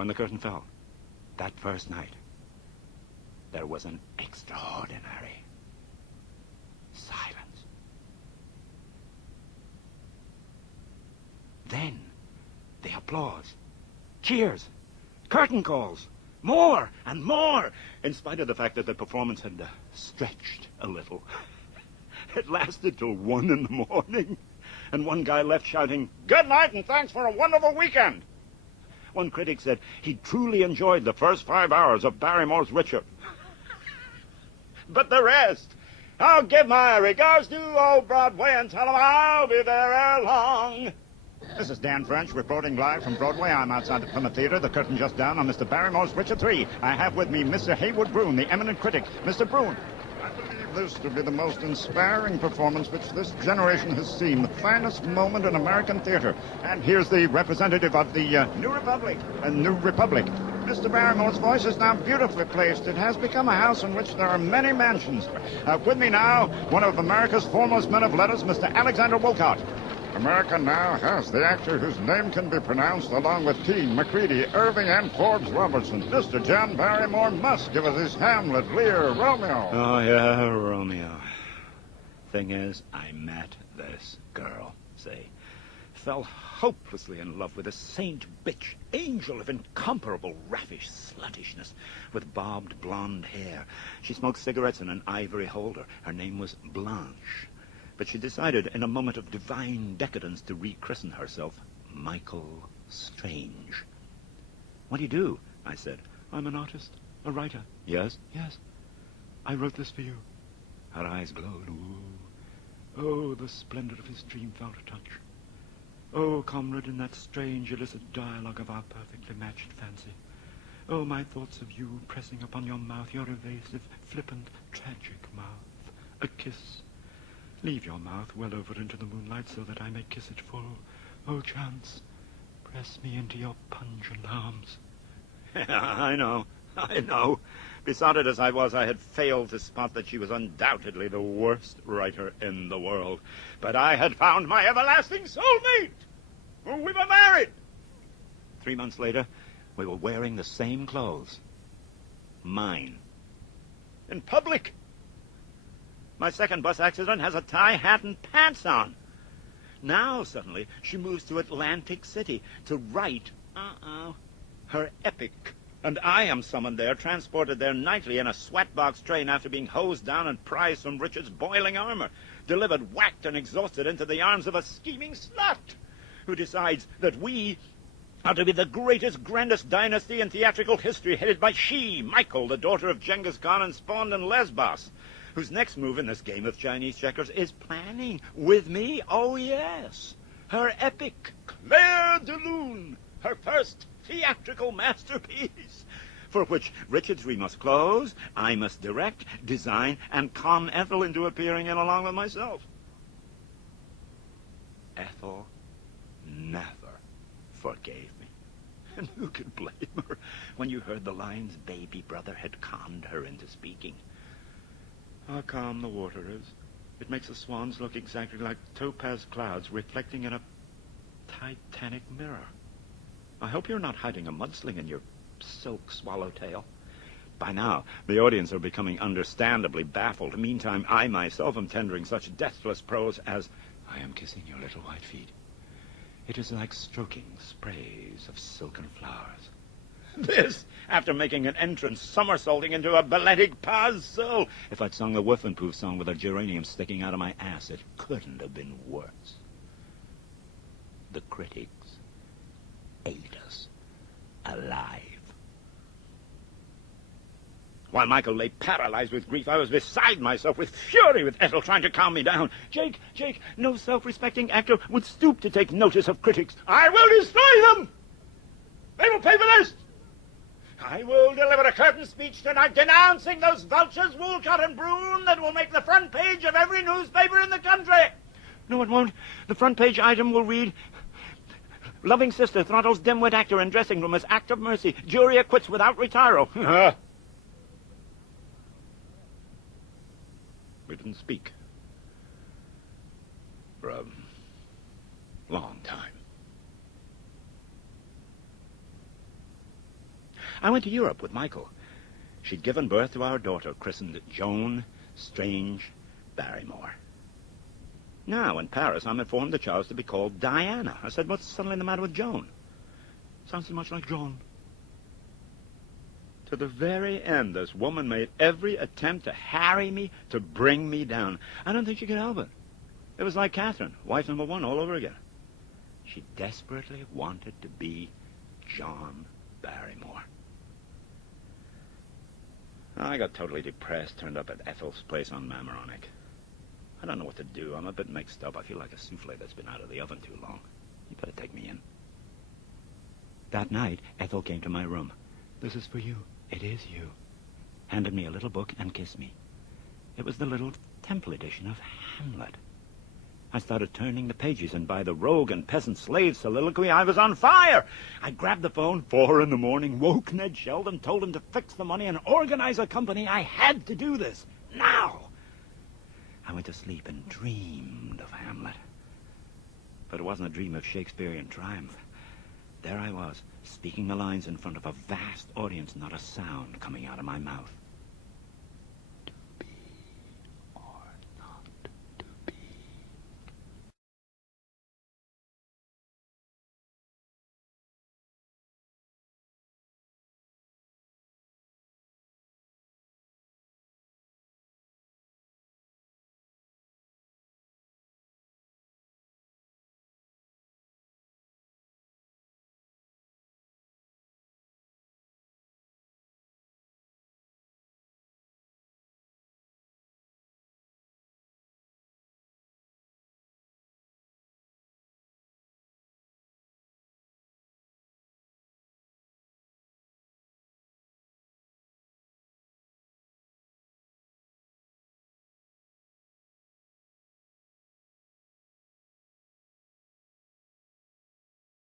when the curtain fell, that first night, there was an extraordinary silence. Then, the applause, cheers, curtain calls, more and more, in spite of the fact that the performance had stretched a little. It lasted till 1 in the morning, and one guy left shouting, "Good night and thanks for a wonderful weekend." One critic said he truly enjoyed the first 5 hours of Barrymore's Richard. But the rest, I'll give my regards to old Broadway and tell him I'll be there ere long. This is Dan French reporting live from Broadway. I'm outside the Plymouth Theater, the curtain just down on Mr. Barrymore's Richard III. I have with me Mr. Haywood Broun, the eminent critic. Mr. Broun, I believe this to be the most inspiring performance which this generation has seen, the finest moment in American theater. And here's the representative of the New Republic. Mr. Barrymore's voice is now beautifully placed. It has become a house in which there are many mansions. With me now, one of America's foremost men of letters, Mr. Alexander Wolcott. America now has the actor whose name can be pronounced along with Keene, Macready, Irving, and Forbes Robertson. Mr. John Barrymore must give us his Hamlet, Lear, Romeo. Oh, yeah, Romeo. Thing is, I met this girl, see. Fell hopelessly in love with a saint bitch, angel of incomparable raffish sluttishness, with bobbed blonde hair. She smoked cigarettes in an ivory holder. Her name was Blanche. But she decided in a moment of divine decadence to rechristen herself Michael Strange. "What do you do?" I said. "I'm an artist, a writer." "Yes?" "Yes. I wrote this for you." Her eyes glowed. Ooh. Oh, the splendor of his dream felt a touch. Oh, comrade, in that strange illicit dialogue of our perfectly matched fancy. Oh, my thoughts of you pressing upon your mouth, your evasive, flippant, tragic mouth. A kiss. Leave your mouth well over into the moonlight so that I may kiss it full. Oh, chance, press me into your pungent arms. I know. Besotted as I was, I had failed to spot that she was undoubtedly the worst writer in the world. But I had found my everlasting soulmate. We were married. 3 months later, we were wearing the same clothes. Mine. In public. My second bus accident has a tie, hat, and pants on. Now, suddenly, she moves to Atlantic City to write, her epic. And I am summoned there, transported there nightly in a sweatbox train after being hosed down and prized from Richard's boiling armor, delivered, whacked, and exhausted into the arms of a scheming slut who decides that we are to be the greatest, grandest dynasty in theatrical history, headed by she, Michael, the daughter of Genghis Khan and spawned in Lesbos, whose next move in this game of Chinese checkers is planning with me, oh yes, her epic, Claire de Lune, her first theatrical masterpiece, for which Richard III must close, I must direct, design, and con Ethel into appearing in along with myself. Ethel never forgave me. And who could blame her when you heard the lines baby brother had conned her into speaking? How calm the water is. It makes the swans look exactly like topaz clouds reflecting in a Titanic mirror. I hope you're not hiding a mudsling in your silk swallowtail. By now, the audience are becoming understandably baffled. Meantime, I myself am tendering such deathless prose as, "I am kissing your little white feet. It is like stroking sprays of silken flowers." This, after making an entrance somersaulting into a balletic pas seul. If I'd sung the Woof and Poof song with a geranium sticking out of my ass, it couldn't have been worse. The critics ate us alive. While Michael lay paralyzed with grief, I was beside myself with fury with Ethel trying to calm me down. Jake, no self-respecting actor would stoop to take notice of critics. I will destroy them! They will pay for this! I will deliver a curtain speech tonight denouncing those vultures, Woolcott and Broun, that will make the front page of every newspaper in the country. No, it won't. The front page item will read, "Loving sister throttles dimwit actor in dressing room as act of mercy. Jury acquits without retiro." We didn't speak for a long time. I went to Europe with Michael. She'd given birth to our daughter, christened Joan Strange Barrymore. Now, in Paris, I'm informed the child's to be called Diana. I said, what's suddenly the matter with Joan? Sounds so much like John. To the very end, this woman made every attempt to harry me, to bring me down. I don't think she could help it. It was like Catherine, wife number one, all over again. She desperately wanted to be John Barrymore. I got totally depressed, turned up at Ethel's place on Mamaroneck. I don't know what to do. I'm a bit mixed up. I feel like a souffle that's been out of the oven too long. You better take me in. That night, Ethel came to my room. This is for you. It is you. Handed me a little book and kissed me. It was the little temple edition of Hamlet. I started turning the pages, and by the rogue and peasant slave soliloquy, I was on fire. I grabbed the phone, 4 a.m, woke Ned Sheldon, told him to fix the money and organize a company. I had to do this. Now! I went to sleep and dreamed of Hamlet. But it wasn't a dream of Shakespearean triumph. There I was, speaking the lines in front of a vast audience, not a sound coming out of my mouth.